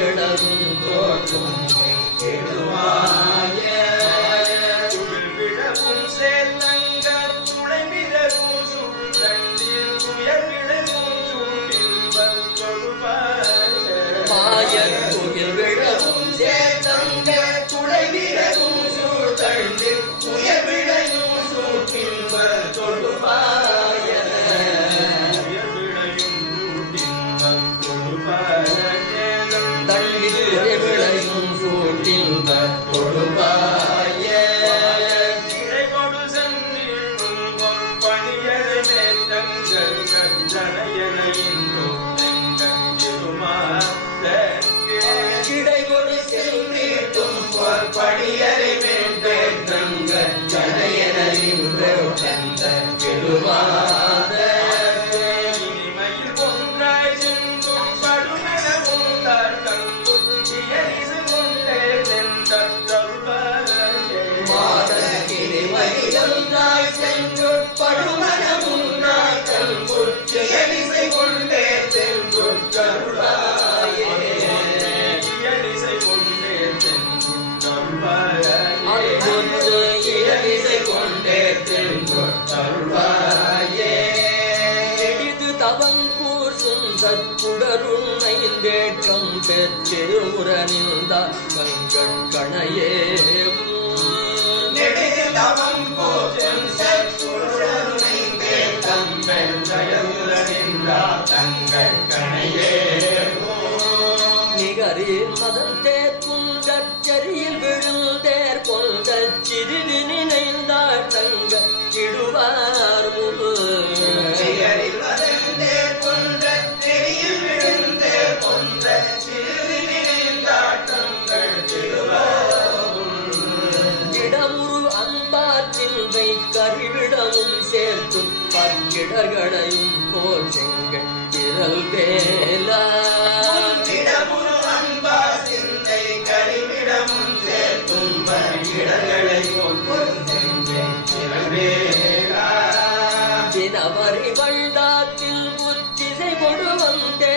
கிடரும் தோற்றும் கெடுவாய விழவும் சேர்ந்தங்க துளை விழவும் சுழண்டில் துயர் விழவும் சூட்டின்பம் தொழுவாய மாயன் துயில் விழவும் சேர்ந்தங்க துளை விழவும் சூழ்தண்டில் துயர் விழையும் சூட்டின்பம் தொழுவாய விளையும் சூட்டின்பம் தொழுவாய கிளை கொடு சென்றிடும் பணியரை மேற்றங்கள் கஞ்சனையனையின் கிடை கொடு சென்றிடும் பணியரை மேற்றங்கள் ஜனையனையின் கெடுவாத குடருண்மைந்தேற்றம் பெற்றிருமுரனிந்த கண்கள் கணையேவும் நெடுதவம் போற்றும் சற்குடருண்மைந்தேற்றம் பெற்றிருமுரனிந்த கண்கள் கணையேவும் நிகரில் மதம் தேர்க்கும் கச்சரியில் விழுந்தேர் கொண்ட சிறிது நினைந்தார் தங்க இடுவார் முழு இடமுறு அன்பாற்றின்மை கருவிடமும் சேர்த்தும் பற்கிடர்களையும் போல் செங்கல் திரள் வேலா இடமுறு அன்பாற்றின்மை கருவிடமும் சேர்த்தும் பற்கிடர்களையும் போல் செங்கல் திரள் வேலா தினவரி வண்டாத்தில் புத்திசை கொடு வந்தே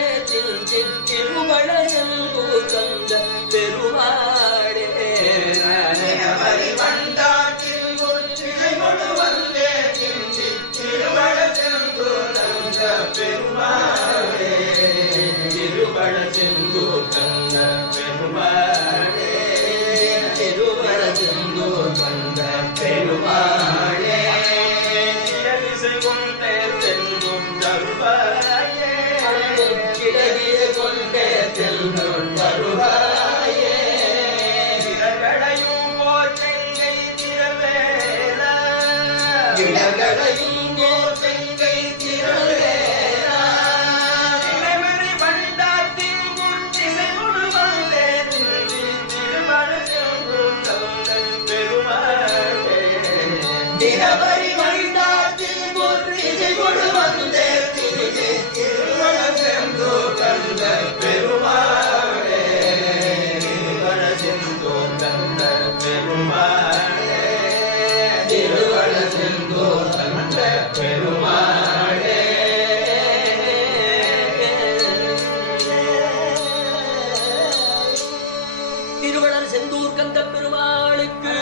திருமழ சென்று கந்த பெருமாடே தினவரி வண்டாத்தில் புத்திசை கொடு வந்தே திருமழ சென்று கந்த பெருமாடே திருமழ சென்று கந்த பெருமாடே திருமழ சென்று கந்த பெருமாடே கொண்டே செல்லும் தருவாயே கிளவிய கொண்டே செல்லும் தருவாயே திரகடையும் போர் செங்கை திரவேல திரகடையும் போர் செங்கை திரவேல திரைமறி பண்டாத்தின் குட்டிசை முழுவந்தே திருமண செல்லும் தங்கள் பெருமாளே தினவரி வண்டாத்தில் இசை கொடு வந்தே திருமண சென்று கந்த பெருமாளே திருமண சென்று கந்த பெருமாளே திருமண சென்று கந்த பெருமாளே திருவளர் செந்தூர் கந்த பெருமாளுக்கு